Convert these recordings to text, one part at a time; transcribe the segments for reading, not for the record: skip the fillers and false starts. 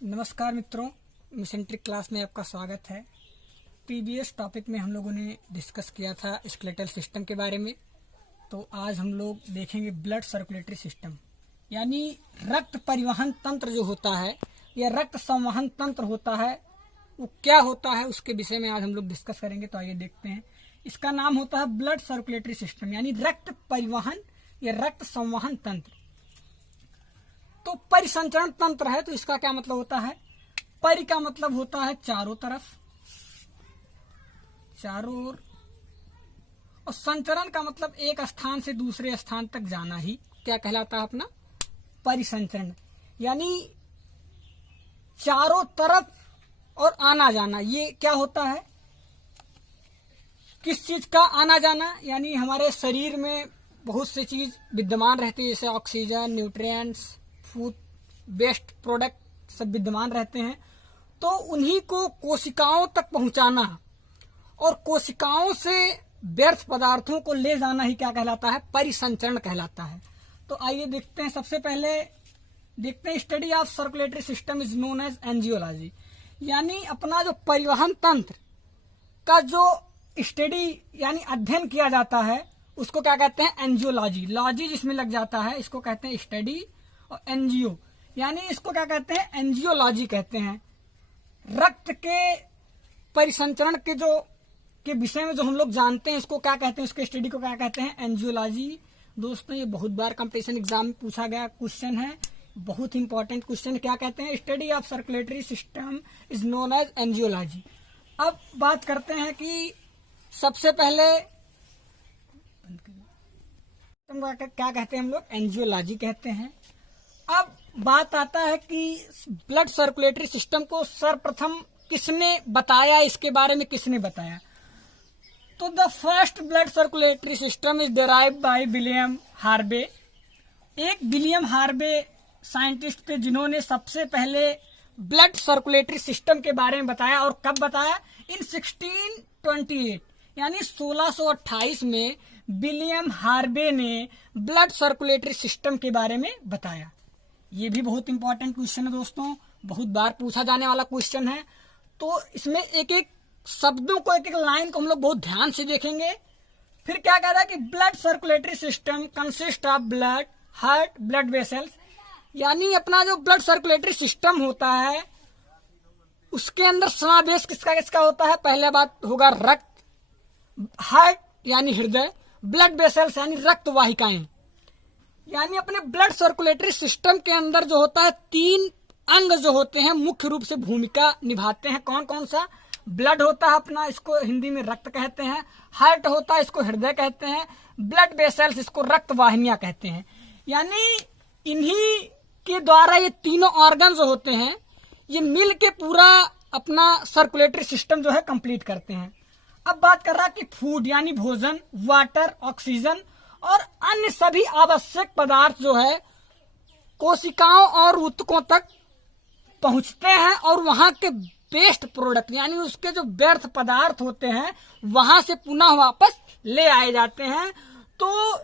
नमस्कार मित्रों, मिसेंट्रिक क्लास में आपका स्वागत है। प्रीवियस टॉपिक में हम लोगों ने डिस्कस किया था स्केलेटल सिस्टम के बारे में। तो आज हम लोग देखेंगे ब्लड सर्कुलेटरी सिस्टम, यानी रक्त परिवहन तंत्र जो होता है या रक्त संवहन तंत्र होता है वो क्या होता है, उसके विषय में आज हम लोग डिस्कस करेंगे। तो आइए देखते हैं। इसका नाम होता है ब्लड सर्कुलेटरी सिस्टम, यानी रक्त परिवहन या रक्त संवहन तंत्र। तो परिसंचरण तंत्र है, तो इसका क्या मतलब होता है? परि का मतलब होता है चारों तरफ, चारों ओर, और संचरण का मतलब एक स्थान से दूसरे स्थान तक जाना ही क्या कहलाता है? अपना परिसंचरण। यानी चारों तरफ और आना जाना, ये क्या होता है? किस चीज का आना जाना? यानी हमारे शरीर में बहुत सी चीज विद्यमान रहती है, जैसे oxygen, nutrients, food waste product सब विद्यमान रहते हैं। तो उन्हीं को कोशिकाओं तक पहुंचाना और कोशिकाओं से व्यर्थ पदार्थों को ले जाना ही क्या कहलाता है? परिसंचरण कहलाता है। तो आइए देखते हैं। सबसे पहले देखते हैं, study of circulatory system is known as angiology, यानी अपना जो परिवहन तंत्र का जो स्टडी यानी अध्ययन किया जाता है उसको क्या कहते हैं? एंजियोलॉजी। लॉजी जिसमें लग जाता है इसको कहते हैं स्टडी, और एनजीओ यानी इसको क्या कहते हैं? एंजियोलॉजी कहते हैं। रक्त के परिसंचरण के विषय में जो हम लोग जानते हैं इसको क्या कहते हैं? उसके स्टडी को क्या कहते हैं? एंजियोलॉजी। दोस्तों, ये बहुत बार कंपटीशन एग्जाम में पूछा गया क्वेश्चन है, बहुत इंपॉर्टेंट क्वेश्चन। क्या कहते हैं? Study of circulatory system is known as angiology. अब बात करते हैं कि सबसे पहले क्या कहते हैं हम लोग? एंजियोलॉजी कहते हैं। अब बात आता है कि ब्लड सर्कुलेटरी सिस्टम को सर्वप्रथम किसने बताया, इसके बारे में किसने बताया? तो the first blood circulatory system is derived by William Harvey. एक विलियम हार्वे साइंटिस्ट थे जिन्होंने सबसे पहले ब्लड सर्कुलेटरी सिस्टम के बारे में बताया। और कब बताया? इन 1628, यानी 1628 में विलियम हार्वे ने ब्लड सर्कुलेटरी सिस्टम के बारे में बताया। ये भी बहुत इंपॉर्टेंट क्वेश्चन है दोस्तों, बहुत बार पूछा जाने वाला क्वेश्चन है। तो इसमें एक एक शब्दों को, एक एक लाइन को हम लोग बहुत ध्यान से देखेंगे। फिर क्या कह रहा है कि blood circulatory system consist of blood, heart, blood vessels, यानी अपना जो ब्लड सर्कुलेटरी सिस्टम होता है उसके अंदर समावेश किसका किसका होता है? पहले बात होगा रक्त, हार्ट यानी हृदय, ब्लड वेसल्स यानी रक्त वाहिकाएं। यानी अपने ब्लड सर्कुलेटरी सिस्टम के अंदर जो होता है 3 अंग जो होते हैं मुख्य रूप से भूमिका निभाते हैं। कौन कौन सा? ब्लड होता है अपना, इसको हिंदी में रक्त कहते हैं। हार्ट होता है, इसको हृदय कहते हैं। ब्लड वेसल्स, इसको रक्त वाहिनियां कहते हैं। यानी इन्हीं के द्वारा ये तीनों ऑर्गन जो होते हैं ये मिल के पूरा अपना सर्कुलेटरी सिस्टम जो है कंप्लीट करते हैं। अब बात कर रहा है कि फूड यानी भोजन, वाटर, ऑक्सीजन और अन्य सभी आवश्यक पदार्थ जो है कोशिकाओं और ऊतकों तक पहुंचते हैं और वहां के वेस्ट प्रोडक्ट यानी उसके जो व्यर्थ पदार्थ होते हैं वहां से पुनः वापस ले आए जाते हैं। तो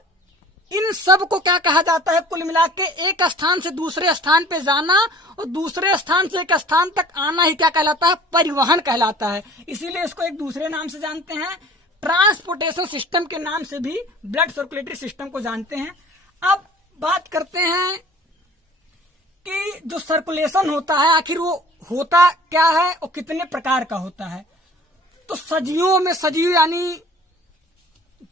इन सब को क्या कहा जाता है? कुल मिला के एक स्थान से दूसरे स्थान पे जाना और दूसरे स्थान से एक स्थान तक आना ही क्या कहलाता है? परिवहन कहलाता है। इसीलिए इसको एक दूसरे नाम से जानते हैं, ट्रांसपोर्टेशन सिस्टम के नाम से भी ब्लड सर्कुलेटरी सिस्टम को जानते हैं। अब बात करते हैं कि जो सर्कुलेशन होता है आखिर वो होता क्या है और कितने प्रकार का होता है। तो सजीवों में, सजीव यानी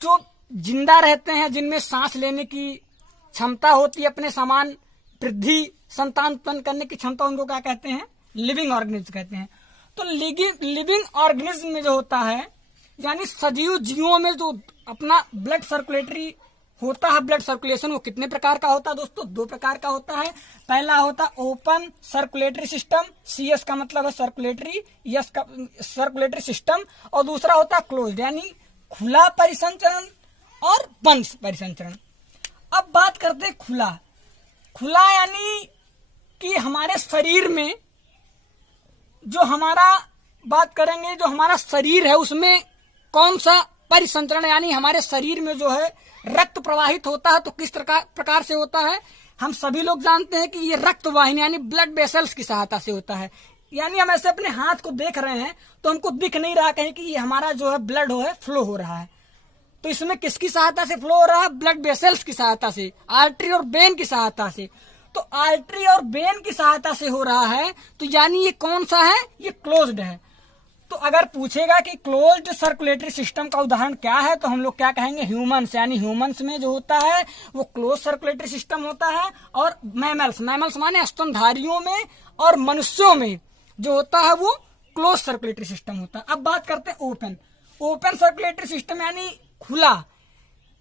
जो जिंदा रहते हैं, जिनमें सांस लेने की क्षमता होती है, अपने समान वृद्धि, संतान उत्पन्न करने की क्षमता, उनको क्या कहते हैं? लिविंग ऑर्गेनिज्म कहते हैं। तो लिविंग ऑर्गेनिज्म में जो होता है यानी सजीव जीवों में जो अपना ब्लड सर्कुलेटरी होता है, ब्लड सर्कुलेशन, वो कितने प्रकार का होता है दोस्तों? 2 प्रकार का होता है। पहला होता है ओपन सर्कुलेटरी सिस्टम, CS का मतलब है सर्कुलेटरी, यस का सर्कुलेटरी सिस्टम, और दूसरा होता है क्लोज्ड यानी खुला परिसंचरण और बंद परिसंचरण। अब बात करते हैं खुला। खुला यानी कि हमारे शरीर में जो हमारा बात करेंगे, जो हमारा शरीर है उसमें कौन सा परिसंचरण, यानी हमारे शरीर में जो है रक्त प्रवाहित होता है तो किस प्रकार से होता है? हम सभी लोग जानते हैं कि ये रक्त वाहिनी यानी ब्लड वेसल्स की सहायता से होता है। यानी हम ऐसे अपने हाथ को देख रहे हैं तो हमको दिख नहीं रहा कहीं कि ये हमारा जो है ब्लड है फ्लो हो रहा है। तो इसमें किसकी सहायता से फ्लो हो रहा है? ब्लड वेसल्स की सहायता से, आर्टरी और वेन की सहायता से। तो आर्टरी और वेन की सहायता से हो रहा है, तो यानी ये कौन सा है? ये क्लोज्ड है। तो अगर पूछेगा कि क्लोज्ड सर्कुलेटरी सिस्टम का उदाहरण क्या है, तो हम लोग क्या कहेंगे? ह्यूमंस। यानी ह्यूमंस में जो होता है वो क्लोज सर्कुलेटरी सिस्टम होता है, और मैमल्स, मैमल्स माने स्तनधारियों में और मनुष्यों में जो होता है वो क्लोज सर्कुलेटरी सिस्टम होता है। अब बात करते हैं ओपन। ओपन सर्कुलेटरी सिस्टम यानी खुला,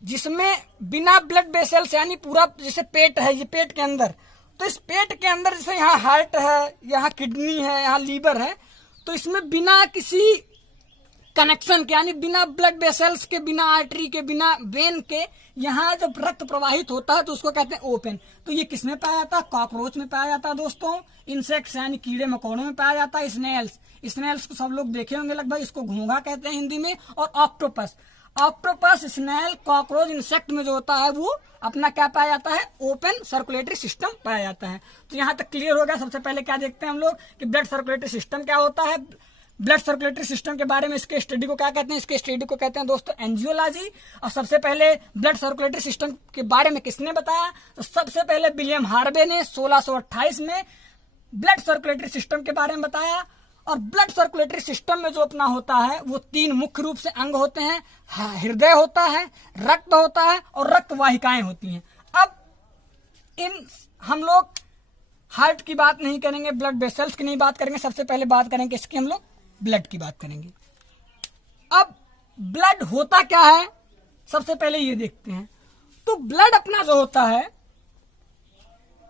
जिसमें बिना ब्लड वेसल्स, यानी पूरा जैसे पेट है, ये पेट के अंदर, तो इस पेट के अंदर जैसे यहाँ हार्ट है, यहाँ किडनी है, यहाँ लीवर है, तो इसमें बिना किसी कनेक्शन के, यानी बिना ब्लड वेसल्स के, बिना आर्टरी के, बिना वेन के यहाँ जब रक्त प्रवाहित होता है तो उसको कहते हैं ओपन। तो ये किसमें पाया जाता है? कॉकरोच में पाया जाता है दोस्तों, इंसेक्ट्स यानी कीड़े मकोड़ों में पाया जाता है, स्नेल्स, स्नेल्स को सब लोग देखे होंगे लगभग, इसको घोंघा कहते हैं हिंदी में, और octopus, octopus, snail, cockroach, insect में जो होता है वो अपना क्या पाया जाता है? ओपन सर्कुलेटरी सिस्टम पाया जाता है। तो यहाँ तक क्लियर हो गया। सबसे पहले क्या देखते हैं हम लोग कि ब्लड सर्कुलेटरी सिस्टम क्या होता है। ब्लड सर्कुलेटरी सिस्टम के बारे में, इसके स्टडी को क्या कहते हैं? इसके स्टडी को कहते हैं दोस्तों एंजियोलॉजी। और सबसे पहले ब्लड सर्कुलेटरी सिस्टम के बारे में किसने बताया? तो सबसे पहले विलियम हार्वे ने 1628 में ब्लड सर्कुलेटरी सिस्टम के बारे में बताया। और ब्लड सर्कुलेटरी सिस्टम में जो अपना होता है वो 3 मुख्य रूप से अंग होते हैं। हृदय होता है, रक्त होता है, और रक्त वाहिकाएं होती हैं। अब इन हम लोग हार्ट की बात नहीं करेंगे, ब्लड वेसल्स की नहीं बात करेंगे, सबसे पहले बात करेंगे इसकी हम लोग ब्लड की बात करेंगे। अब ब्लड होता क्या है सबसे पहले ये देखते हैं। तो ब्लड अपना जो होता है,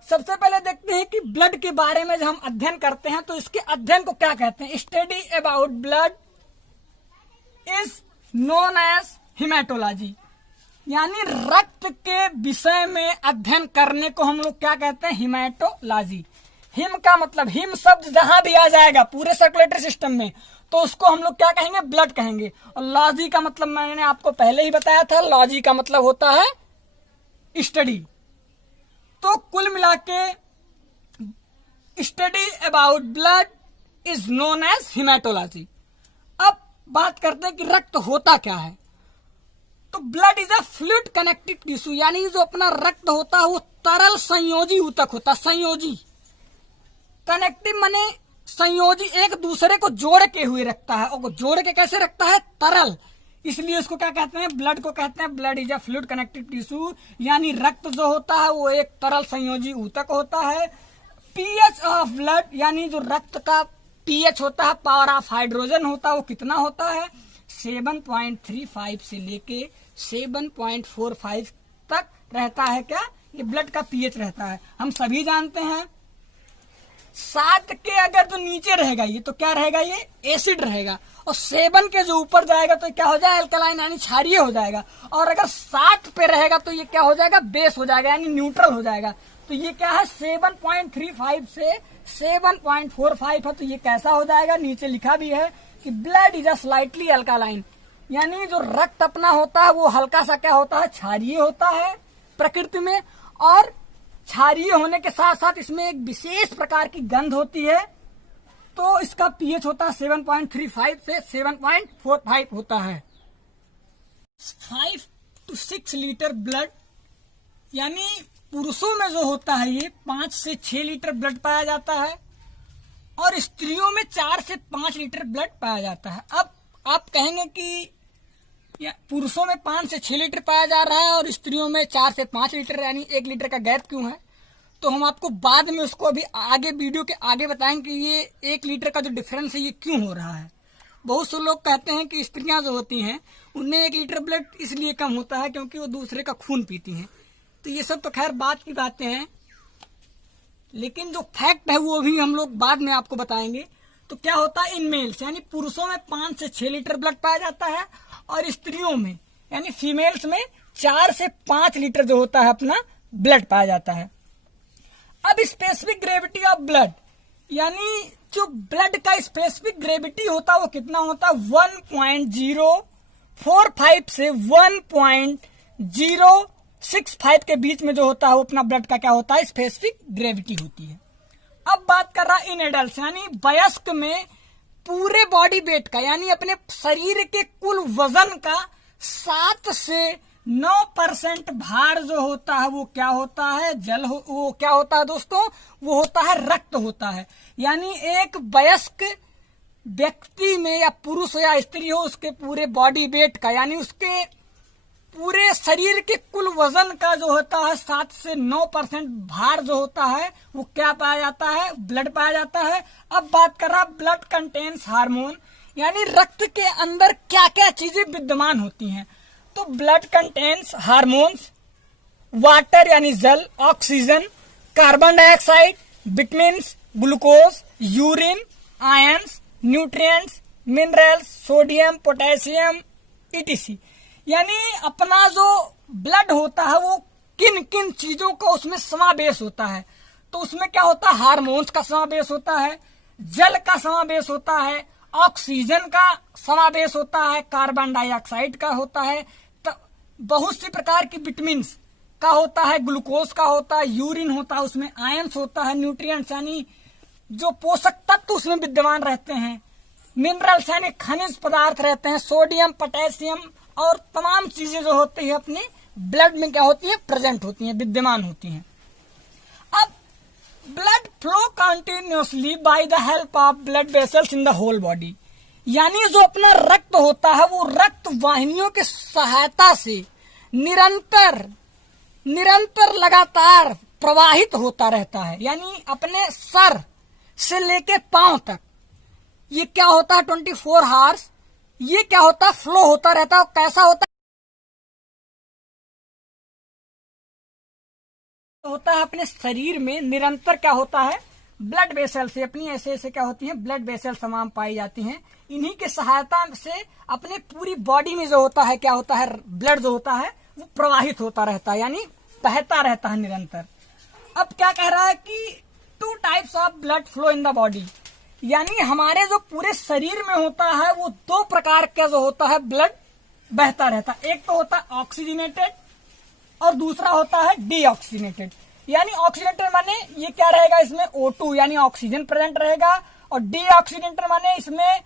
सबसे पहले देखते हैं कि ब्लड के बारे में जब हम अध्ययन करते हैं तो इसके अध्ययन को क्या कहते हैं? Study about blood is known as haematology. यानी रक्त के विषय में अध्ययन करने को हम लोग क्या कहते हैं? हिमेटोलॉजी। हिम का मतलब, हिम शब्द जहां भी आ जाएगा पूरे सर्कुलेटरी सिस्टम में तो उसको हम लोग क्या कहेंगे? ब्लड कहेंगे। और लॉजी का मतलब मैंने आपको पहले ही बताया था, लॉजी का मतलब होता है स्टडी। तो कुल मिला के study about blood is known as haematology. अब बात करते हैं कि रक्त होता क्या है। तो blood is a fluid connective tissue, यानी जो अपना रक्त होता है वो तरल संयोजी ऊतक होता है। संयोजी, कनेक्टिव माने संयोजी, एक दूसरे को जोड़ के हुए रखता है। और जोड़ के कैसे रखता है? तरल। इसलिए उसको क्या कहते हैं? ब्लड को कहते हैं blood is a fluid connective tissue. यानी रक्त जो होता है वो एक तरल संयोजी ऊतक होता है। पीएच ऑफ ब्लड, यानी जो रक्त का पीएच होता है, पावर ऑफ हाइड्रोजन होता है, वो कितना होता है? 7.35 से लेके 7.45 तक रहता है। क्या ये ब्लड का पीएच रहता है? हम सभी जानते हैं 7 के अगर जो नीचे रहेगा ये तो क्या रहेगा? ये एसिड रहेगा। और 7 के जो ऊपर जाएगा तो क्या हो जाएगा? अल्कलाइन यानी क्षारीय हो जाएगा। और अगर 7 पे रहेगा तो ये क्या हो जाएगा? बेस हो जाएगा, यानी न्यूट्रल हो जाएगा। तो ये क्या है? 7.35 से 7.45 है। तो ये कैसा हो जाएगा? नीचे लिखा भी है कि blood is a slightly alkaline, यानी जो रक्त अपना होता है वो हल्का सा क्या होता है? क्षारीय होता है प्रकृति में। और क्षारीय होने के साथ साथ इसमें एक विशेष प्रकार की गंध होती है। तो इसका पीएच होता है 7.35 से 7.45 होता है। 5 to 6 लीटर ब्लड, यानी पुरुषों में जो होता है ये 5 से 6 लीटर ब्लड पाया जाता है, और स्त्रियों में 4 से 5 लीटर ब्लड पाया जाता है। अब आप कहेंगे कि पुरुषों में 5 से 6 लीटर पाया जा रहा है और स्त्रियों में 4 से 5 लीटर, यानी 1 लीटर का गैप क्यों है? तो हम आपको बाद में उसको अभी आगे वीडियो के आगे बताएंगे कि ये 1 लीटर का जो डिफरेंस है ये क्यों हो रहा है। बहुत से लोग कहते हैं कि स्त्रियां जो होती हैं उनमें 1 लीटर ब्लड इसलिए कम होता है क्योंकि वो दूसरे का खून पीती हैं। तो ये सब तो खैर बात की बातें हैं, लेकिन जो फैक्ट है वो भी हम लोग बाद में आपको बताएंगे। तो क्या होता है? इन मेल्स यानी पुरुषों में 5 से 6 लीटर ब्लड पाया जाता है, और स्त्रियों में यानी फीमेल्स में 4 से 5 लीटर जो होता है अपना ब्लड पाया जाता है। अब स्पेसिफिक ग्रेविटी ऑफ ब्लड, यानी जो ब्लड का स्पेसिफिक ग्रेविटी होता है वो कितना होता है? 1.045 से 1.0 6-5 के बीच में जो होता है वो अपना ब्लड का क्या होता है, स्पेसिफिक ग्रेविटी होती है। अब बात कर रहा इन एडल्ट यानी वयस्क में पूरे बॉडी वेट का यानी अपने शरीर के कुल वजन का 7 से 9% भार जो होता है वो क्या होता है, वो क्या होता है दोस्तों, वो होता है रक्त होता है। यानी एक वयस्क व्यक्ति में या पुरुष हो या स्त्री हो उसके पूरे बॉडी वेट का यानी उसके पूरे शरीर के कुल वजन का जो होता है 7 से 9% भार जो होता है वो क्या पाया जाता है, ब्लड पाया जाता है। अब बात कर रहा ब्लड कंटेन्स हार्मोन यानी रक्त के अंदर क्या क्या चीजें विद्यमान होती हैं। तो ब्लड कंटेन्स हार्मोन्स, वाटर यानी जल, oxygen, carbon dioxide, vitamins, glucose, urine, ions, nutrients, minerals, sodium, potassium etc. यानी अपना जो ब्लड होता है वो किन किन चीजों का उसमें समावेश होता है। तो उसमें क्या होता है, हार्मोन्स का समावेश होता है, जल का समावेश होता है, ऑक्सीजन का समावेश होता है, कार्बन डाइऑक्साइड का होता है, बहुत सी प्रकार की विटामिन्स का होता है, ग्लूकोज का होता है, यूरिन होता है, उसमें आयंस होता है, न्यूट्रिएंट्स यानी जो पोषक तत्व उसमें विद्यमान रहते हैं, मिनरल्स यानी खनिज पदार्थ रहते हैं, सोडियम, पोटेशियम और तमाम चीजें जो होती है अपने ब्लड में क्या होती है, प्रेजेंट होती हैं, विद्यमान होती हैं। अब blood flow continuously by the help of blood vessels in the whole body यानी जो अपना रक्त होता है वो रक्त वाहिनियों की सहायता से निरंतर लगातार प्रवाहित होता रहता है। यानी अपने सर से लेके पांव तक ये क्या होता है 24 आवर्स ये क्या होता है, फ्लो होता रहता है। कैसा होता है अपने शरीर में निरंतर क्या होता है, ब्लड वेसल से अपनी ऐसे ऐसे क्या होती हैं, ब्लड वेसल तमाम पाई जाती हैं। इन्हीं के सहायता से अपने पूरी बॉडी में जो होता है क्या होता है, ब्लड जो होता है वो प्रवाहित होता रहता है यानी बहता रहता है निरंतर। अब क्या कह रहा है कि 2 types of blood flow in the body यानी हमारे जो पूरे शरीर में होता है वो 2 प्रकार का जो होता है ब्लड बहता रहता है। एक तो होता है ऑक्सीजनेटेड और दूसरा होता है डीऑक्सीजनेटेड। यानी ऑक्सीजनेटेड माने ये क्या रहेगा, इसमें O2 यानी ऑक्सीजन प्रेजेंट रहेगा और डीऑक्सीजनेटेड माने इसमें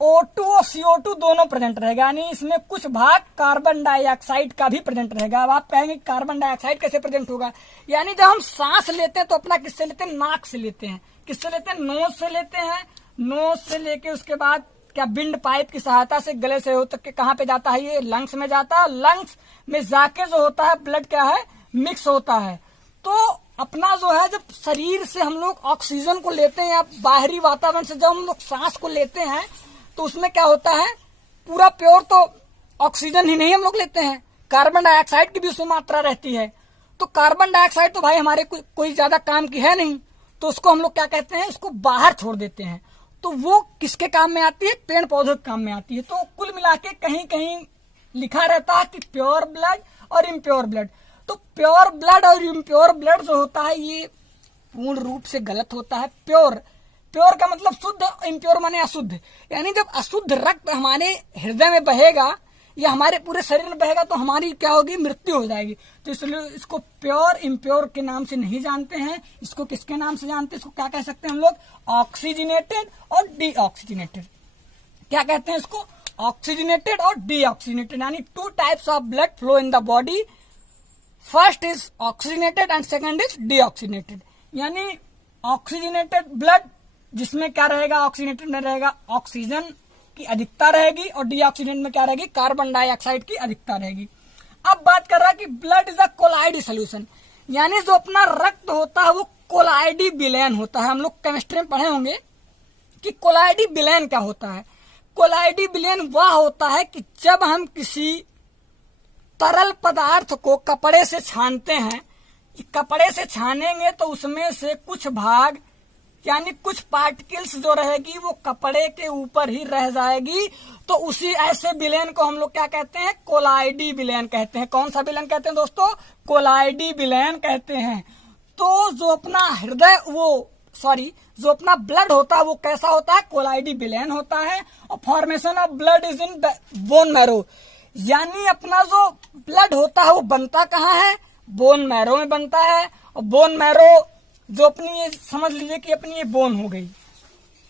O2 और CO2 दोनों प्रेजेंट रहेगा यानी इसमें कुछ भाग कार्बन डाइऑक्साइड का भी प्रेजेंट रहेगा। अब आप कहेंगे कार्बन डाइऑक्साइड कैसे प्रेजेंट होगा, यानी जब हम सांस लेते हैं तो अपना किससे लेते हैं, नाक से लेते हैं। किससे लेते हैं, नोज से लेते हैं। नोज से लेके उसके बाद क्या विंड पाइप की सहायता से गले से होता के कहाँ पे जाता है, ये लंग्स में जाता है। लंग्स में जाके जो होता है ब्लड क्या है, मिक्स होता है। तो अपना जो है जब शरीर से हम लोग ऑक्सीजन को लेते हैं या बाहरी वातावरण से जब हम लोग सांस को लेते हैं तो उसमें क्या होता है, पूरा प्योर तो ऑक्सीजन ही नहीं हम लोग लेते हैं, कार्बन डाइऑक्साइड की भी उसमें मात्रा रहती है। तो कार्बन डाइऑक्साइड तो भाई हमारे कोई ज्यादा काम की है नहीं, तो उसको हम लोग क्या कहते हैं, उसको बाहर छोड़ देते हैं। तो वो किसके काम में आती है, पेड़ पौधों के काम में आती है। तो कुल मिला के कहीं कहीं लिखा रहता है कि प्योर ब्लड और इम्प्योर ब्लड। तो प्योर ब्लड और इम्प्योर ब्लड जो होता है ये पूर्ण रूप से गलत होता है। प्योर का मतलब शुद्ध, इम्प्योर माने अशुद्ध। यानी जब अशुद्ध रक्त हमारे हृदय में बहेगा या हमारे पूरे शरीर में बहेगा तो हमारी क्या होगी, मृत्यु हो जाएगी। तो इसलिए इसको प्योर इम्प्योर के नाम से नहीं जानते हैं, इसको किसके नाम से जानते हैं, इसको क्या कह सकते हैं हम लोग, ऑक्सीजनेटेड और डीऑक्सीजनेटेड। क्या कहते हैं इसको, ऑक्सीजनेटेड और डीऑक्सीजनेटेड। यानी 2 types of blood flow in the body, first is oxygenated and second is deoxygenated. यानी ऑक्सीजनेटेड ब्लड जिसमें क्या रहेगा, ऑक्सीजनेटेड में रहेगा ऑक्सीजन की अधिकता रहेगी और डीऑक्सीजनेटेड में क्या रहेगी, कार्बन डाइऑक्साइड की अधिकता रहेगी। अब बात कर रहा है कि ब्लड इज अ कोलाइडी सोल्यूशन। यानी जो अपना रक्त होता है वो कोलाइडी विलयन होता है। हम लोग केमिस्ट्री में पढ़े होंगे कि कोलाइडी विलयन क्या होता है। कोलाइडी विलयन वह होता है कि जब हम किसी तरल पदार्थ को कपड़े से छानते हैं, कपड़े से छानेंगे तो उसमें से कुछ भाग यानी कुछ पार्टिकल्स जो रहेगी वो कपड़े के ऊपर ही रह जाएगी। तो उसी ऐसे विलयन को हम लोग क्या कहते हैं, कोलाइडी विलयन कहते हैं। कौन सा विलयन कहते हैं दोस्तों, कोलाइडी विलयन कहते हैं। तो जो अपना जो अपना ब्लड होता है वो कैसा होता है, कोलाइडी विलयन होता है। और formation of blood is in bone marrow. यानी अपना जो ब्लड होता है वो बनता कहाँ है, बोन मैरो में बनता है। और बोन मैरो जो अपनी ये समझ लीजिए कि अपनी ये बोन हो गई,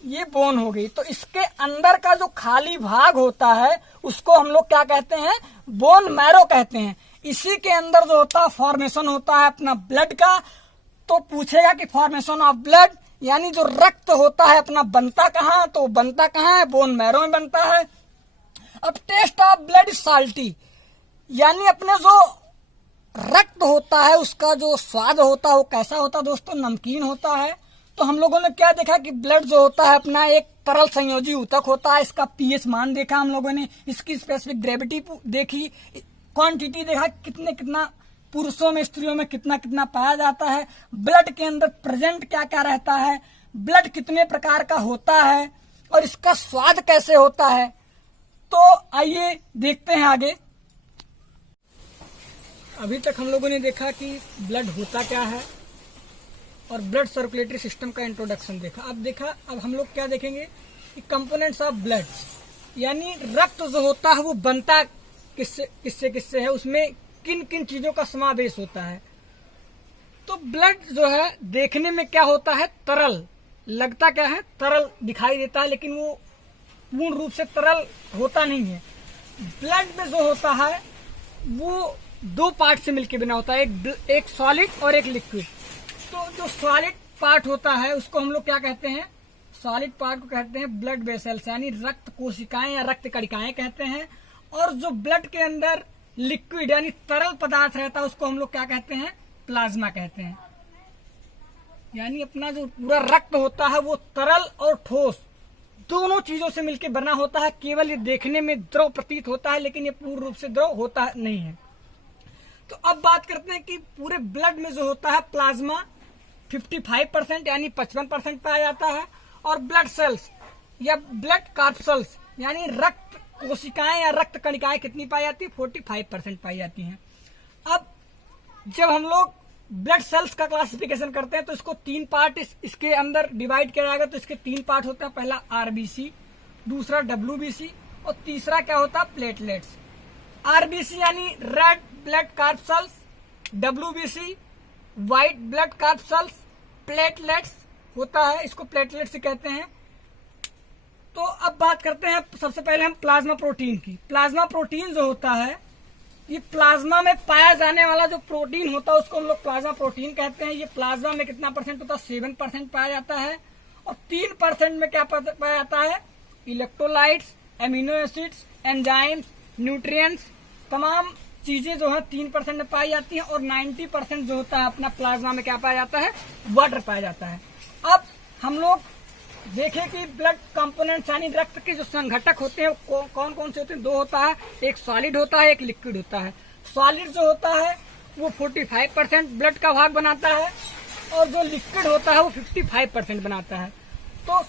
ये बोन हो गई, तो इसके अंदर का जो खाली भाग होता है उसको हम लोग क्या कहते हैं, बोन मैरो कहते हैं। इसी के अंदर जो होता है फॉर्मेशन होता है अपना ब्लड का। तो पूछेगा कि फॉर्मेशन ऑफ ब्लड यानी जो रक्त होता है अपना बनता कहाँ, तो बनता कहाँ है, बोन मैरो में बनता है। अब taste of blood is salty, यानी अपने जो रक्त होता है उसका जो स्वाद होता है वो कैसा होता है दोस्तों, नमकीन होता है। तो हम लोगों ने क्या देखा कि ब्लड जो होता है अपना एक तरल संयोजी ऊतक होता है। इसका पीएच मान देखा हम लोगों ने, इसकी स्पेसिफिक ग्रेविटी देखी, क्वांटिटी देखा, कितना पुरुषों में स्त्रियों में कितना कितना पाया जाता है, ब्लड के अंदर प्रेजेंट क्या क्या रहता है, ब्लड कितने प्रकार का होता है और इसका स्वाद कैसे होता है। तो आइए देखते हैं आगे। अभी तक हम लोगों ने देखा कि ब्लड होता क्या है और ब्लड सर्कुलेटरी सिस्टम का इंट्रोडक्शन देखा। अब हम लोग क्या देखेंगे कि कंपोनेंट्स ऑफ ब्लड, यानी रक्त जो होता है वो बनता किससे है, उसमें किन किन चीजों का समावेश होता है। तो ब्लड जो है देखने में क्या होता है, तरल लगता, क्या है, तरल दिखाई देता है, लेकिन वो पूर्ण रूप से तरल होता नहीं है। ब्लड में जो होता है वो दो पार्ट से मिलकर बना होता है, एक सॉलिड और एक लिक्विड। तो जो सॉलिड पार्ट होता है उसको हम लोग क्या कहते हैं, सॉलिड पार्ट को कहते हैं ब्लड वेसल्स, यानी रक्त कोशिकाएं या रक्त कणिकाएं कहते हैं। और जो ब्लड के अंदर लिक्विड यानी तरल पदार्थ रहता है उसको हम लोग क्या कहते हैं, प्लाज्मा कहते हैं। यानी अपना जो पूरा रक्त होता है वो तरल और ठोस दोनों चीजों से मिलकर बना होता है। केवल ये देखने में द्रव प्रतीत होता है लेकिन ये पूर्ण रूप से द्रव होता नहीं है। तो अब बात करते हैं कि पूरे ब्लड में जो होता है प्लाज्मा 55% यानी 55% पाया जाता है, और ब्लड सेल्स या ब्लड कार्पसल्स यानी रक्त कोशिकाएं या रक्त कणिकाएं कितनी पाई जाती है, 45% पाई जाती हैं। अब जब हम लोग ब्लड सेल्स का क्लासिफिकेशन करते हैं तो इसको तीन पार्ट इसके अंदर डिवाइड किया जाएगा। तो इसके तीन पार्ट होते हैं, पहला आरबीसी, दूसरा डब्ल्यूबीसी और तीसरा क्या होता है, प्लेटलेट्स। आरबीसी यानी red blood corpuscles, WBC white blood corpuscles, platelets होता है, इसको प्लेटलेट्स कहते हैं। तो अब बात करते हैं सबसे पहले हम प्लाज्मा प्रोटीन की। प्लाज्मा प्रोटीन जो होता है ये प्लाज्मा में पाया जाने वाला जो प्रोटीन होता है उसको हम लोग प्लाज्मा प्रोटीन कहते हैं। ये प्लाज्मा में कितना परसेंट होता है, 7% पाया जाता है। और 3% में क्या पाया जाता है, electrolytes, amino acids, enzymes, nutrients, तमाम चीजें जो है 3% में पाई जाती हैं। और 90% जो होता है अपना प्लाज्मा में क्या पाया जाता है, वाटर पाया जाता है। अब हम लोग देखें कि ब्लड कंपोनेंट्स यानी रक्त के जो संघटक होते हैं कौन कौन से होते हैं, दो होता है, एक सॉलिड होता है, एक लिक्विड होता है। सॉलिड जो होता है वो 45% ब्लड का भाग बनाता है और जो लिक्विड होता है वो 55% बनाता है। तो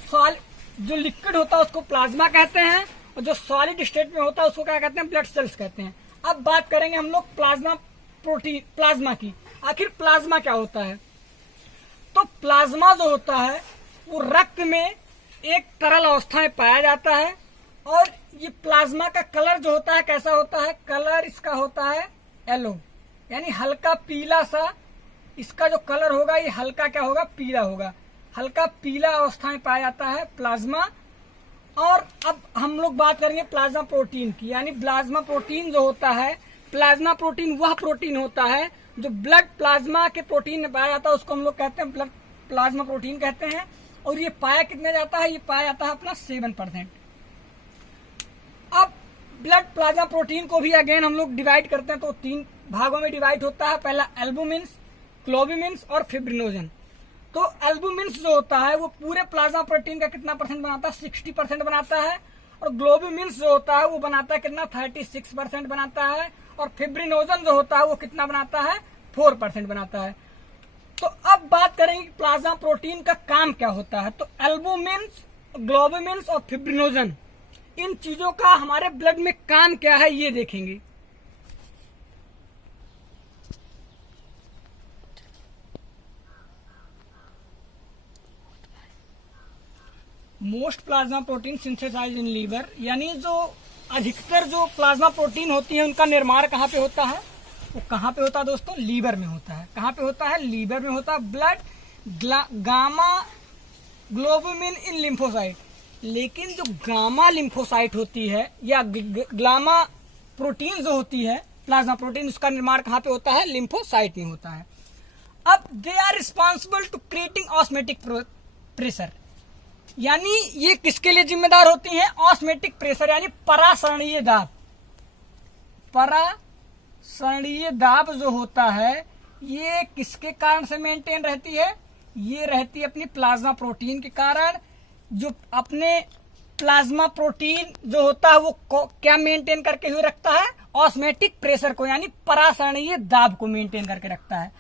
जो लिक्विड होता है उसको प्लाज्मा कहते हैं और जो सॉलिड स्टेट में होता है उसको क्या कहते हैं, ब्लड सेल्स कहते हैं। अब बात करेंगे हम लोग प्लाज्मा की। आखिर प्लाज्मा क्या होता है, तो प्लाज्मा जो होता है वो रक्त में एक तरल अवस्था में पाया जाता है। और ये प्लाज्मा का कलर जो होता है कैसा होता है, कलर इसका होता है येलो, यानी हल्का पीला सा इसका जो कलर होगा ये हल्का क्या होगा, पीला होगा। हल्का पीला अवस्था में पाया जाता है प्लाज्मा। और अब हम लोग बात करेंगे प्लाज्मा प्रोटीन की, यानी प्लाज्मा प्रोटीन जो होता है, प्लाज्मा प्रोटीन वह प्रोटीन होता है जो ब्लड प्लाज्मा के प्रोटीन में पाया जाता है, उसको हम लोग कहते हैं ब्लड प्लाज्मा प्रोटीन कहते हैं। और ये पाया कितने जाता है, ये पाया जाता है अपना 7%। अब ब्लड प्लाज्मा प्रोटीन को भी अगेन हम लोग डिवाइड करते हैं तो 3 भागों में डिवाइड होता है। पहला एल्बुमिन्स, ग्लोबुमिन्स और फिब्रिनोजन। तो एल्बुमिन्स जो होता है वो पूरे प्लाज्मा प्रोटीन का कितना परसेंट बनाता है, 60% बनाता है। और ग्लोबुमिन्स जो होता है वो बनाता है कितना, 36% बनाता है। और फिब्रिनोजन जो होता है वो कितना बनाता है, 4% बनाता है। तो अब बात करेंगे प्लाज्मा प्रोटीन का काम क्या होता है। तो एल्बुमिन्स, ग्लोबुमिन्स और फिब्रिनोजन, इन चीजों का हमारे ब्लड में काम क्या है ये देखेंगे। Most plasma protein synthesise in liver, यानी जो अधिकतर जो प्लाज्मा प्रोटीन होती है उनका निर्माण कहाँ पे होता है? वो कहाँ पे होता है दोस्तों? लीवर में होता है। कहाँ पे होता है? लीवर में होता है। ब्लड गामा ग्लोबुलिन इन लिम्फोसाइट। लेकिन जो गामा लिम्फोसाइट होती है या गामा प्रोटीन जो होती है प्लाज्मा प्रोटीन, उसका निर्माण कहाँ पे होता है? लिम्फोसाइट में होता है। अब they are responsible to creating osmotic pressure, यानी ये किसके लिए जिम्मेदार होती हैं? ऑस्मेटिक प्रेशर यानी परासरणीय दाब। परासरणीय दाब जो होता है ये किसके कारण से मेंटेन रहती है? ये रहती है अपनी प्लाज्मा प्रोटीन के कारण। जो अपने प्लाज्मा प्रोटीन जो होता है वो क्या मेंटेन करके हुए रखता है? ऑस्मेटिक प्रेशर को, यानी परासरणीय दाब को मेंटेन करके रखता है।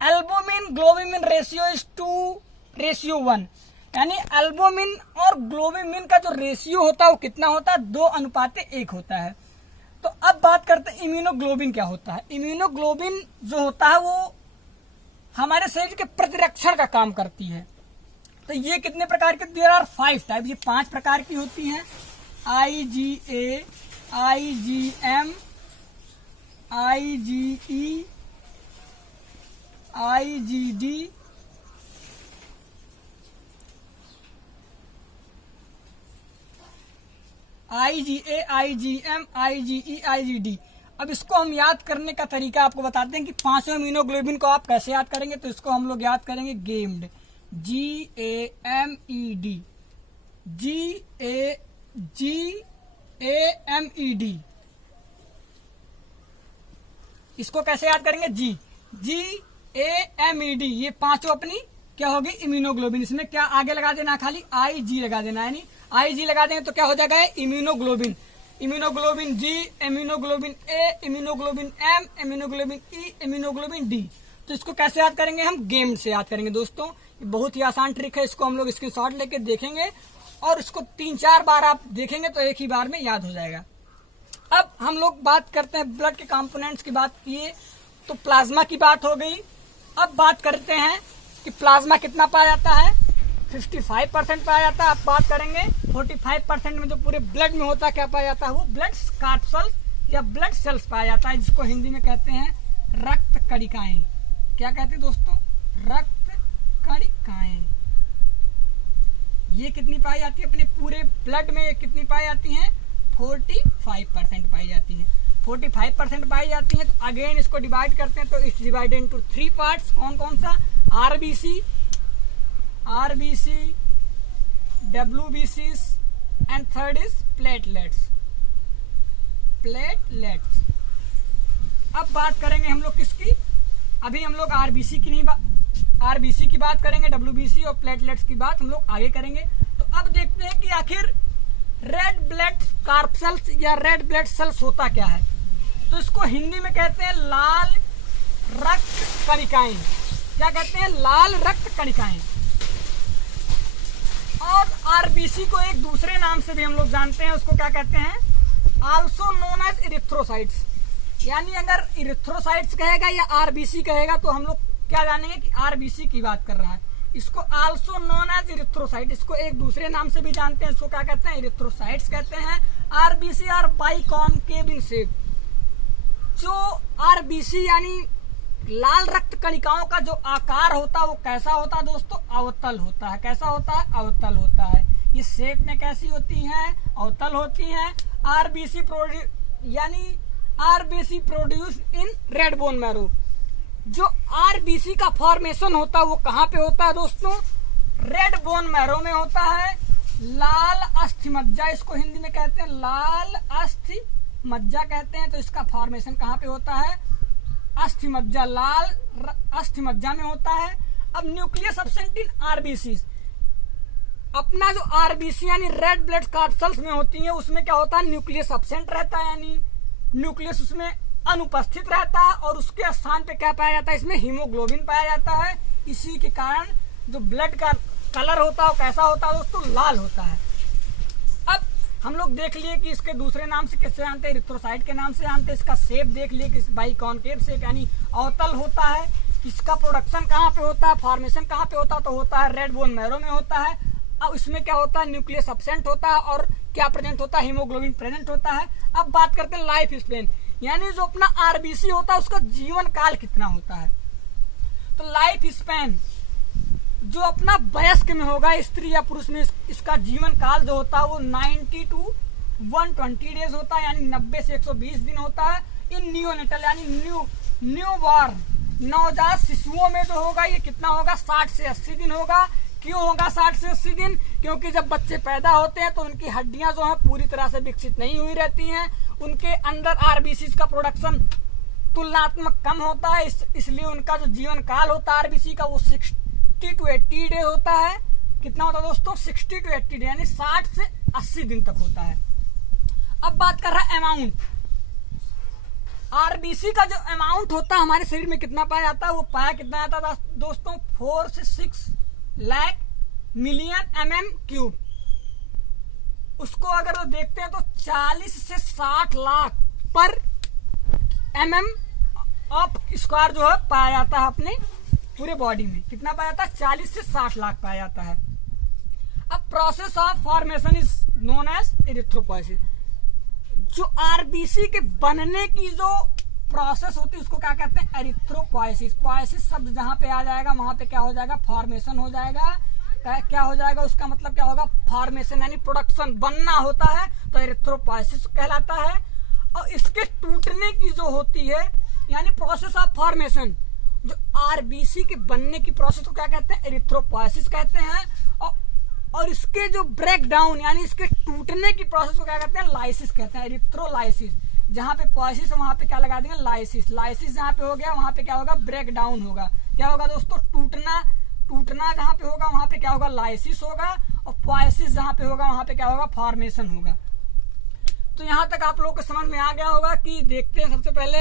एल्बुमिन ग्लोबुलिन रेशियो इज 2:1, यानी एल्बुमिन और ग्लोबुलिन का जो रेशियो होता है वो कितना होता है? 2:1 होता है। तो अब बात करते हैं इम्यूनोग्लोबिन क्या होता है। इम्यूनोग्लोबिन जो होता है वो हमारे शरीर के प्रतिरक्षण का काम करती है। तो ये कितने प्रकार के? देयर आर 5 टाइप, ये 5 प्रकार की होती हैं। IgA, IgM, IgE, IgD, IgA, IgM, IgE, IgD। अब इसको हम याद करने का तरीका आपको बताते हैं कि 5 इम्यूनोग्लोबिन को आप कैसे याद करेंगे। तो इसको हम लोग याद करेंगे गेम्ड, GAMED, GAMED। इसको कैसे याद करेंगे? GAMED। ये 5 अपनी क्या होगी? इम्यूनोग्लोबिन। इसमें क्या आगे लगा देना? खाली IG लगा देना, यानी IG लगा देंगे तो क्या हो जाएगा? Immunoglobulin. Immunoglobulin G, immunoglobulin A, immunoglobulin M, immunoglobulin E, immunoglobulin D। तो इसको कैसे याद करेंगे? हम गेम से याद करेंगे दोस्तों। ये बहुत ही आसान ट्रिक है। इसको हम लोग स्क्रीनशॉट लेके देखेंगे और इसको 3-4 बार आप देखेंगे तो एक ही बार में याद हो जाएगा। अब हम लोग बात करते हैं ब्लड के कंपोनेंट्स की। बात किए तो प्लाज्मा की बात हो गई। अब बात करते हैं कि प्लाज्मा कितना पाया जाता है? 55% पाया जाता है। अब बात करेंगे 45% में जो पूरे ब्लड में होता है क्या पाया जाता है? वो ब्लड कार्पसेल्स या ब्लड सेल्स पाया जाता है, जिसको हिंदी में कहते हैं रक्त कणिकाएं। क्या कहते हैं दोस्तों? रक्त कणिकाएं। ये कितनी पाई जाती है अपने पूरे ब्लड में? कितनी पाई जाती हैं? 45% पाई जाती हैं। 45% पाई जाती हैं। तो अगेन इसको डिवाइड करते हैं तो इट्स डिवाइडेड इनटू 3 पार्ट्स। कौन कौन सा? RBC, WBCs and third is platelets. अब बात करेंगे हम लोग किसकी? अभी हम लोग RBC की बात करेंगे, WBC और प्लेटलेट्स की बात हम लोग आगे करेंगे। तो अब देखते हैं कि आखिर रेड ब्लड कार्पसेल्स या रेड ब्लड सेल्स होता क्या है। तो इसको हिंदी में कहते हैं लाल रक्त कणिकाएं। क्या कहते हैं? लाल रक्त कणिकाएं। और RBC को एक दूसरे नाम से भी हम लोग जानते हैं, उसको क्या कहते हैं? Also known as erythrocytes. यानी अगर इरिथ्रोसाइट्स कहेगा या RBC कहेगा तो हम लोग क्या जानेंगे कि RBC की बात कर रहा है। इसको आल्सो नोन एज इरिथ्रोसाइट, इसको एक दूसरे नाम से भी जानते हैं, इसको क्या कहते हैं? इरिथ्रोसाइट्स कहते हैं। RBC are biconcave in shape. जो RBC यानी लाल रक्त कणिकाओं का जो आकार होता है वो कैसा होता है दोस्तों? अवतल होता है। कैसा होता है? अवतल होता है। ये शेप में कैसी होती हैं? अवतल होती हैं। RBC produce in red bone marrow. जो RBC का फॉर्मेशन होता है वो कहाँ पे होता है दोस्तों? रेड बोन मैरो में होता है। लाल अस्थि मज्जा इसको हिंदी में कहते हैं, लाल अस्थि मज्जा कहते हैं। तो इसका फॉर्मेशन कहाँ पे होता है? अस्थि मज्जा, लाल अस्थि मज्जा में होता है। अब न्यूक्लियस एब्सेंट इन RBC, अपना जो RBC यानी रेड ब्लड कार्पसेल्स में होती है उसमें क्या होता है? न्यूक्लियस एब्सेंट रहता है, यानी न्यूक्लियस उसमें अनुपस्थित रहता है और उसके स्थान पे क्या पाया जाता है? इसमें हीमोग्लोबिन पाया जाता है। इसी के कारण जो ब्लड का कलर होता है वो कैसा होता है दोस्तों? लाल होता है। अब हम लोग देख लिए कि इसके दूसरे नाम से किससे जानते हैं? इरिथ्रोसाइट के नाम से जानते हैं। इसका शेप देख लिए कि बाइकॉनकेव शेप यानी अवतल होता है। इसका प्रोडक्शन कहाँ पे होता है? फॉर्मेशन कहाँ पे होता है? तो होता है रेड बोन मैरो में होता है। अब इसमें क्या होता है, न्यूक्लियस एब्सेंट होता है और क्या प्रेजेंट होता है, हीमोग्लोबिन प्रेजेंट होता है। अब बात करते हैं लाइफ स्पेन, यानी जो अपना आरबीसी होता है उसका जीवन काल कितना होता है। तो लाइफ स्पेन जो अपना वयस्क में होगा, स्त्री या पुरुष में, इसका जीवन काल जो होता है वो 90 to 120 डेज होता है, यानी 90 से 120 दिन होता है। इन न्यूनेटल यानी न्यू बॉर्न नवजात शिशुओं में जो होगा ये कितना होगा, 60 से 80 दिन होगा। क्यों होगा 60 से 80 दिन? क्योंकि जब बच्चे पैदा होते हैं तो उनकी हड्डियां जो है पूरी तरह से विकसित नहीं हुई रहती हैं, उनके अंदर आरबीसी का प्रोडक्शन तुलनात्मक कम होता है, इसलिए उनका जो जीवन काल होता है आरबीसी का वो 60 to 80 डे होता है। कितना होता है दोस्तों, 60 to 80 डे, यानी 60 से 80 दिन तक होता है। अब बात कर रहा है अमाउंट, आरबीसी का जो अमाउंट होता है हमारे शरीर में कितना पाया जाता है, वो पाया कितना जाता है दोस्तों, 4 से 6 लाख मिलियन mm³ उसको अगर वो देखते हैं तो 40 से 60 लाख पर mm ऑफ स्क्वायर जो है पाया जाता है अपने पूरे बॉडी में। कितना पाया जाता है, 40 से 60 लाख पाया जाता है। अब process of formation is known as erythropoiesis. जो आरबीसी के बनने की जो प्रोसेस होती है उसको क्या कहते हैं, एरिथ्रोपोइसिस। पोइसिस शब्द जहां पे आ जाएगा वहां पे क्या हो जाएगा, फॉर्मेशन हो जाएगा। क्या हो जाएगा, उसका मतलब क्या होगा, फॉर्मेशन यानी प्रोडक्शन, बनना होता है, तो एरिथ्रोपोइसिस कहलाता है। और इसके टूटने की जो होती है यानी प्रोसेस ऑफ फॉर्मेशन, जो आरबीसी के बनने की प्रोसेस को क्या कहते हैं, एरिथ्रोपोइसिस कहते हैं। और इसके जो ब्रेक डाउन यानी इसके टूटने की प्रोसेस को क्या कहते हैं, लाइसिस कहते हैं, एरिथ्रोलाइसिस। जहां पे पोइसिस वहां पे क्या लगा देंगे, लाइसिस। लाइसिस जहां पे हो गया वहां पे क्या होगा, ब्रेक डाउन होगा। क्या होगा दोस्तों, टूटना जहां पे होगा वहां पे क्या होगा, लाइसिस होगा। और पोइसिस जहां पे होगा वहां पे क्या होगा, फॉर्मेशन होगा। तो यहां तक आप लोगों को समझ में आ गया होगा कि देखते हैं सबसे पहले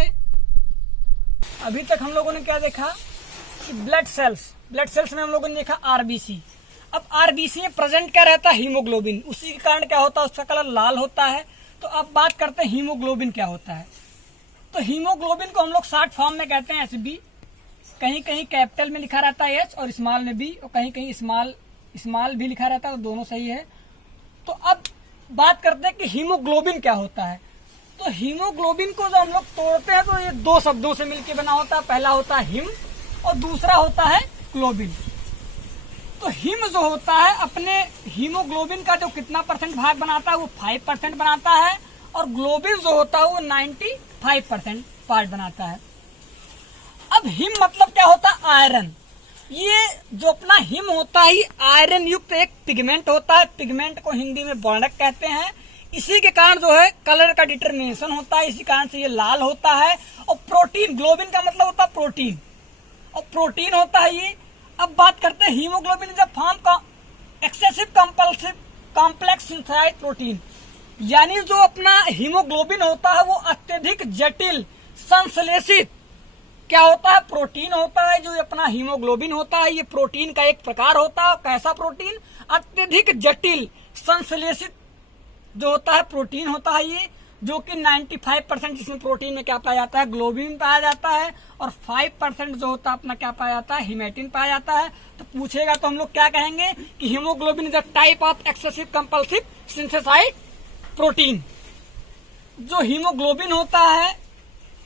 अभी तक हम लोगों ने क्या देखा कि ब्लड सेल्स में हम लोगों ने देखा आरबीसी। अब आरबीसी में प्रेजेंट क्या रहता है, हीमोग्लोबिन। उसी के कारण क्या होता है, उसका कलर लाल होता है। तो अब बात करते हैं हीमोग्लोबिन क्या होता है। तो हीमोग्लोबिन को हम लोग शॉर्ट फॉर्म में कहते हैं एचबी। कहीं कहीं कैपिटल में लिखा रहता है एच और स्मॉल में बी, और कहीं कहीं स्मॉल भी लिखा रहता है, तो दोनों सही है। तो अब बात करते हैं कि हीमोग्लोबिन क्या होता है। तो हीमोग्लोबिन को जब हम लोग तोड़ते हैं तो ये दो शब्दों से मिलकर बना होता है। पहला होता है हिम और दूसरा होता है ग्लोबिन। तो हिम जो होता है अपने हीमोग्लोबिन का जो कितना परसेंट भाग बनाता है, वो 5% बनाता है। और ग्लोबिन जो होता है वो 95% पार्ट बनाता है। अब हिम मतलब क्या होता है, आयरन। ये जो अपना हिम होता है आयरन युक्त एक पिगमेंट होता है। पिगमेंट को हिंदी में वर्णक कहते हैं। इसी के कारण जो है कलर का डिटर्मिनेशन होता है, इसी कारण से ये लाल होता है। और प्रोटीन, ग्लोबिन का मतलब होता है प्रोटीन, और प्रोटीन होता है ये। अब बात करते हैं हीमोग्लोबिन इज अ फॉर्म का excessive compulsive complex synthesised protein, यानी जो अपना हीमोग्लोबिन होता है वो अत्यधिक जटिल संश्लेषित क्या होता है, प्रोटीन होता है। जो अपना हीमोग्लोबिन होता है ये प्रोटीन का एक प्रकार होता है। कैसा प्रोटीन, अत्यधिक जटिल संश्लेषित जो होता है प्रोटीन होता है ये, जो कि 95% इसमें प्रोटीन में क्या पाया जाता है, ग्लोबिन पाया जाता है। और 5% जो होता है अपना क्या पाया जाता है, हिमेटिन पाया जाता है। तो पूछेगा तो हम लोग क्या कहेंगे कि haemoglobin is a type of excessive compulsive synthesised protein. जो हीमोग्लोबिन होता है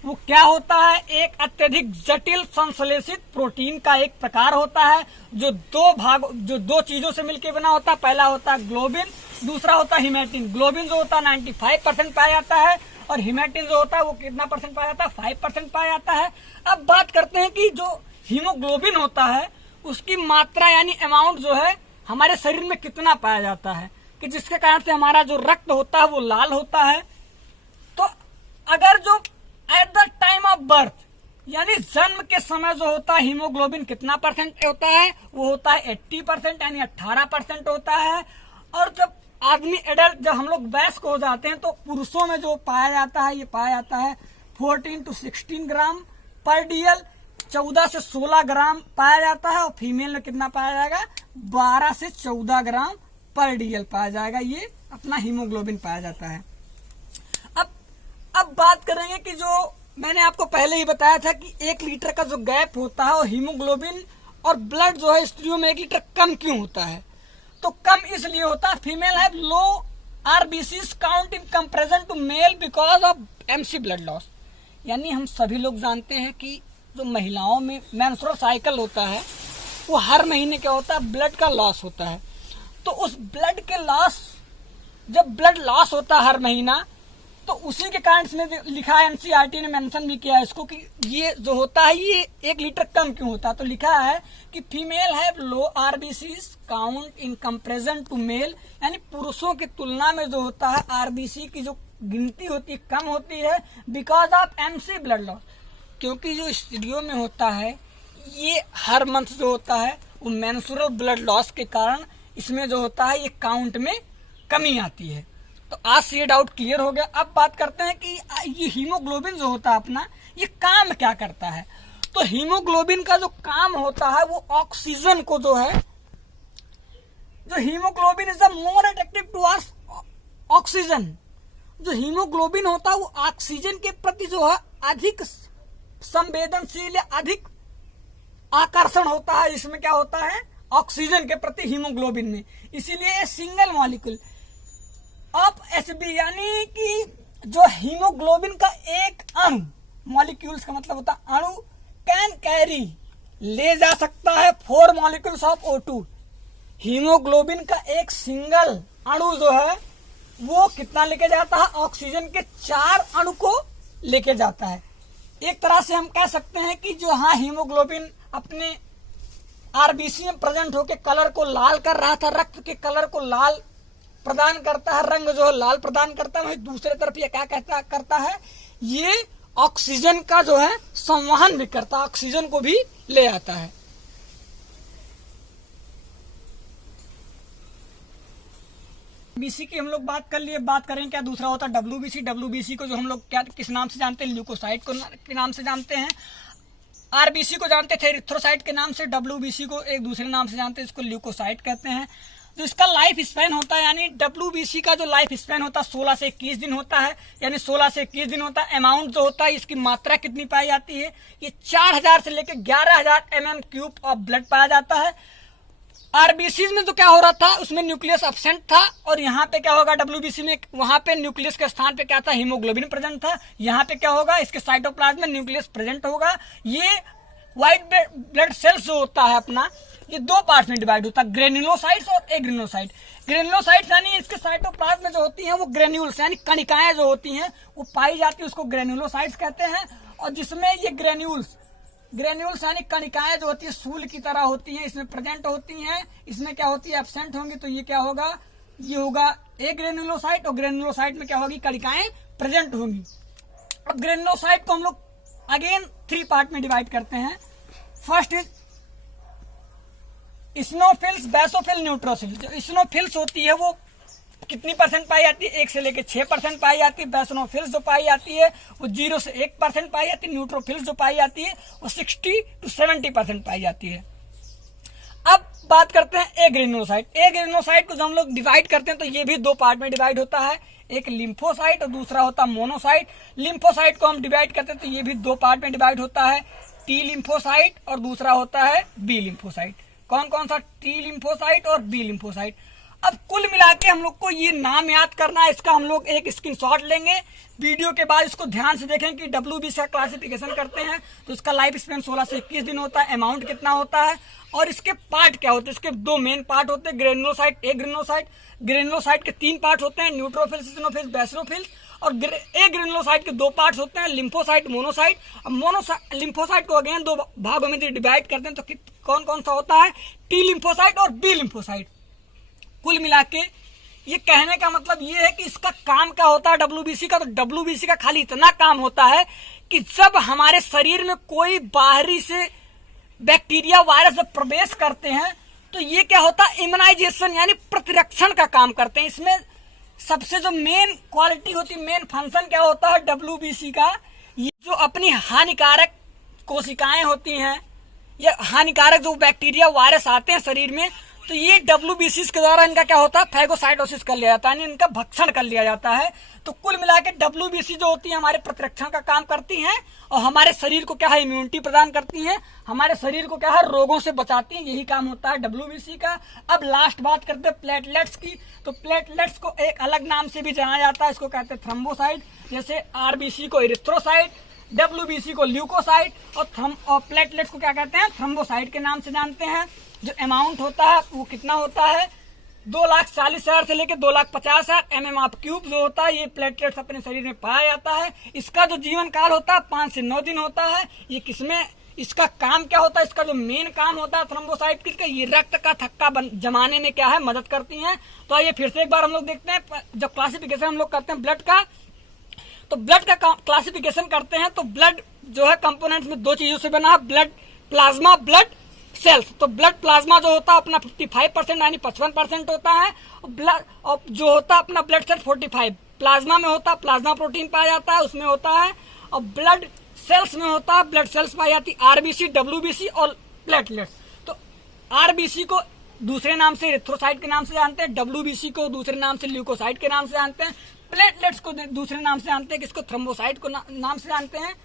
वो क्या होता है, एक अत्यधिक जटिल संश्लेषित प्रोटीन का एक प्रकार होता है, जो दो चीजों से मिलकर बना होता है। पहला होता है ग्लोबिन, दूसरा होता है हिमेटिन। ग्लोबिन जो होता है 95% पाया जाता है, और हिमेटिन जो होता है वो कितना परसेंट पाया जाता है, 5% पाया जाता है। अब बात करते हैं कि जो हीमोग्लोबिन होता है उसकी मात्रा यानी अमाउंट जो है हमारे शरीर में कितना पाया जाता है, कि जिसके कारण से हमारा जो रक्त होता है वो लाल होता है। तो अगर जो at the time of birth यानी जन्म के समय जो होता है हीमोग्लोबिन कितना परसेंट होता है, वो होता है 80% यानी 18% होता है। और जब आदमी एडल्ट, जब हम लोग वयस्क हो जाते हैं तो पुरुषों में जो पाया जाता है ये पाया जाता है 14 to 16 ग्राम पर डीएल, 14 से 16 ग्राम पाया जाता है। और फीमेल में कितना पाया जाएगा, 12 से 14 ग्राम पर डीएल पाया जाएगा। ये अपना हीमोग्लोबिन पाया जाता है। अब बात करेंगे कि जो मैंने आपको पहले ही बताया था कि 1 लीटर का जो गैप होता है और हीमोग्लोबिन और ब्लड जो है स्त्रियों में 1 लीटर कम क्यों होता है। तो कम इसलिए होता है, female have low RBCs count in comparison to male because of MC blood loss. यानी हम सभी लोग जानते हैं कि जो महिलाओं में मेंस्ट्रुअल साइकिल होता है वो हर महीने क्या होता है, ब्लड का लॉस होता है। तो उस ब्लड के लॉस, जब ब्लड लॉस होता है हर महीना, तो उसी के कारण इसमें लिखा है, एनसीईआरटी ने मेंशन भी किया है इसको कि ये जो होता है ये 1 लीटर कम क्यों होता है। तो लिखा है कि female have low RBCs count in comparison to male, यानी पुरुषों की तुलना में जो होता है आरबीसी की जो गिनती होती है कम होती है, because of MC blood loss, क्योंकि जो स्त्रियों में होता है ये हर मंथ जो होता है वो मेंस्ट्रुअल ब्लड लॉस के कारण इसमें जो होता है ये काउंट में कमी आती है। तो आज से ये डाउट क्लियर हो गया। अब बात करते हैं कि ये हीमोग्लोबिन जो होता है अपना, ये काम क्या करता है। तो हीमोग्लोबिन का जो काम होता है वो ऑक्सीजन को जो है, जो haemoglobin is the more attractive towards oxygen. जो हीमोग्लोबिन होता है वो ऑक्सीजन के प्रति जो है अधिक संवेदनशील या अधिक आकर्षण होता है। इसमें क्या होता है, ऑक्सीजन के प्रति हीमोग्लोबिन में, इसीलिए सिंगल मॉलिक्यूल ऑफ एचबी, यानी कि जो हीमोग्लोबिन का एक अणु, मॉलिक्यूल्स का मतलब होता है अणु, कैन कैरी, ले जा सकता है 4 मॉलिक्यूल्स ऑफ O2। हीमोग्लोबिन का एक सिंगल अणु जो है वो कितना लेके जाता है, ऑक्सीजन के 4 अणु को लेके जाता है। एक तरह से हम कह सकते हैं कि जो हाँ हीमोग्लोबिन अपने आरबीसी में प्रेजेंट होकर कलर को लाल कर रहा था, रक्त के कलर को लाल प्रदान करता है, रंग जो है लाल प्रदान करता है, वही दूसरे तरफ ये क्या करता है, ये ऑक्सीजन का जो है संवहन भी करता है, ऑक्सीजन को भी ले आता है। बीसी की हम लोग बात कर लिए, बात करें क्या दूसरा होता है डब्ल्यूबीसी। डब्ल्यूबीसी को जो हम लोग क्या किस नाम से जानते हैं, ल्यूकोसाइट को के नाम से जानते हैं। आरबीसी को जानते थे एरिथ्रोसाइट के नाम से, डब्ल्यूबीसी को एक दूसरे नाम से जानते हैं, इसको ल्यूकोसाइट कहते हैं। जो इसका लाइफ स्पैन होता है, यानी डब्ल्यूबीसी का जो लाइफ स्पैन होता है 16 से 21 दिन होता है, यानी 16 से 21 दिन होता है। अमाउंट जो होता है, इसकी मात्रा कितनी पाई जाती है, ये 4000 से लेकर 11000 mm³ ऑफ ब्लड पाया जाता है। आरबीसी में तो क्या हो रहा था, उसमें न्यूक्लियस एब्सेंट था, और यहाँ पे क्या होगा डब्ल्यूबीसी में, वहां पे न्यूक्लियस के स्थान पे क्या था, हीमोग्लोबिन प्रेजेंट था। यहाँ पे क्या होगा, इसके साइटोप्लाज्म में न्यूक्लियस प्रेजेंट होगा। ये व्हाइट ब्लड सेल्स जो होता है अपना, ये 2 पार्ट में डिवाइड होता है, ग्रेन्युलोसाइट्स और एग्रेनोसाइट। ग्रेन्युलोसाइट्स यानी इसके साइटोप्लाज्म में जो होती हैं वो ग्रेन्यूल्स यानी कणिकाएं जो होती हैं वो पाई जाती है, उसको ग्रेन्युलोसाइट्स कहते हैं। और जिसमें ये ग्रेन्यूल्स यानी कणिकाएं जो होती है सूल की तरह होती हैं, इसमें प्रेजेंट होती हैं, इसमें क्या होती है, एब्सेंट होंगी। तो ये क्या होगा, ये होगा ए ग्रेन्युलोसाइट, और ग्रेन्युलोसाइट में क्या होगी, कणिकाएं प्रेजेंट होंगी। अब ग्रेन्युलोसाइट को हम लोग अगेन 3 पार्ट में डिवाइड करते हैं। First is इस्नोफिल्स, basophil, neutrophil. जो इस्नोफिल्स होती है वो कितनी % पाई जाती है, 1 से लेकर 6% पाई जाती है। बेसोनोफिल्स जो पाई जाती है वो 0 से 1% पाई जाती है। न्यूट्रोफिल्स जो पाई जाती है वो 60 to 70% पाई जाती है। अब बात करते हैं एग्रेनोसाइट। एग्रेनोसाइट को जब हम लोग डिवाइड करते हैं तो ये भी 2 पार्ट में डिवाइड होता है, एक लिम्फोसाइट और दूसरा होता है मोनोसाइट। लिम्फोसाइट को हम डिवाइड करते हैं तो ये भी 2 पार्ट में डिवाइड होता है, टी लिम्फोसाइट और दूसरा होता है बी लिम्फोसाइट। कौन कौन सा, टी लिम्फोसाइट और बी लिम्फोसाइट। अब कुल मिला के हम लोग को ये नाम याद करना है, इसका हम लोग एक स्क्रीनशॉट लेंगे, वीडियो के बाद इसको ध्यान से देखें कि डब्ल्यूबीसी का क्लासिफिकेशन करते हैं तो इसका लाइफ स्पैन 16 से 21 दिन होता है, अमाउंट कितना होता है और इसके पार्ट क्या होते हैं। इसके 2 मेन पार्ट होते हैं, ग्रेन्युलोसाइट, एग्रेनोसाइट। ग्रेन्युलोसाइट के 3 पार्ट होते हैं, न्यूट्रोफिल्स, इसिनोफिल्स, बेसोफिल्स। और एग्रेनुलोसाइट के 2 पार्ट्स होते हैं, लिम्फोसाइट, मोनोसाइट। अब लिम्फोसाइट को अगेन 2 भागों में डिवाइड करते हैं, तो कौन कौन सा होता है, टी लिम्फोसाइट और बी लिम्फोसाइट। कुल मिला के ये कहने का मतलब ये है कि इसका काम क्या होता है डब्ल्यूबीसी का, तो डब्ल्यूबीसी का खाली इतना काम होता है कि जब हमारे शरीर में कोई बाहरी से बैक्टीरिया, वायरस जब प्रवेश करते हैं तो ये क्या होता है, इम्यूनाइजेशन यानी प्रतिरक्षण का काम करते हैं। इसमें सबसे जो मेन क्वालिटी होती है, मेन फंक्शन क्या होता है डब्ल्यूबीसी का, ये जो अपनी हानिकारक कोशिकाएं होती हैं या हानिकारक जो बैक्टीरिया, वायरस आते हैं शरीर में, तो ये डब्ल्यूबीसी के द्वारा इनका क्या होता है, फैगोसाइटोसिस कर लिया जाता है, यानी इनका भक्षण कर लिया जाता है। तो कुल मिला के WBC जो होती है हमारे प्रतिरक्षण का काम करती हैं और हमारे शरीर को क्या है इम्यूनिटी प्रदान करती हैं, हमारे शरीर को क्या है रोगों से बचाती हैं, यही काम होता है WBC का। अब लास्ट बात करते हैं प्लेटलेट्स की। तो प्लेटलेट्स को एक अलग नाम से भी जाना जाता है, इसको कहते हैं थ्रोम्बोसाइट। जैसे RBC को इरिथ्रोसाइट, WBC को ल्यूकोसाइट और प्लेटलेट्स को क्या कहते हैं थ्रोम्बोसाइट के नाम से जानते हैं। जो अमाउंट होता है वो कितना होता है 2,40,000 से लेकर 2,50,000 mm³ जो होता है ये प्लेटलेट्स अपने शरीर में पाया जाता है। इसका जो जीवन काल होता है 5 से 9 दिन होता है। ये किसमें इसका काम क्या होता है, इसका जो मेन काम होता है थ्रोम्बोसाइट का, ये रक्त का थक्का जमाने में क्या है मदद करती हैं। तो आइए फिर से एक बार हम लोग देखते हैं जब क्लासिफिकेशन हम लोग करते हैं ब्लड का, तो ब्लड का क्लासिफिकेशन करते हैं तो ब्लड जो है कंपोनेंट्स में 2 चीजों से बना है, ब्लड प्लाज्मा, ब्लड सेल्स। तो ब्लड प्लाज्मा जो होता है अपना 55% यानी 55% होता है, ब्लड और जो होता है अपना ब्लड सेल 45 प्लाज्मा में होता है, प्लाज्मा प्रोटीन पाया जाता है उसमें होता है, और ब्लड सेल्स में होता है ब्लड सेल्स पाई जाती है RBC, WBC और प्लेटलेट्स। तो RBC को दूसरे नाम से इरिथ्रोसाइट के नाम से जानते हैं, WBC को दूसरे नाम से ल्यूकोसाइट के नाम से जानते हैं, प्लेटलेट्स को दूसरे नाम से जानते हैं, किसको थ्रोम्बोसाइट को नाम से जानते हैं।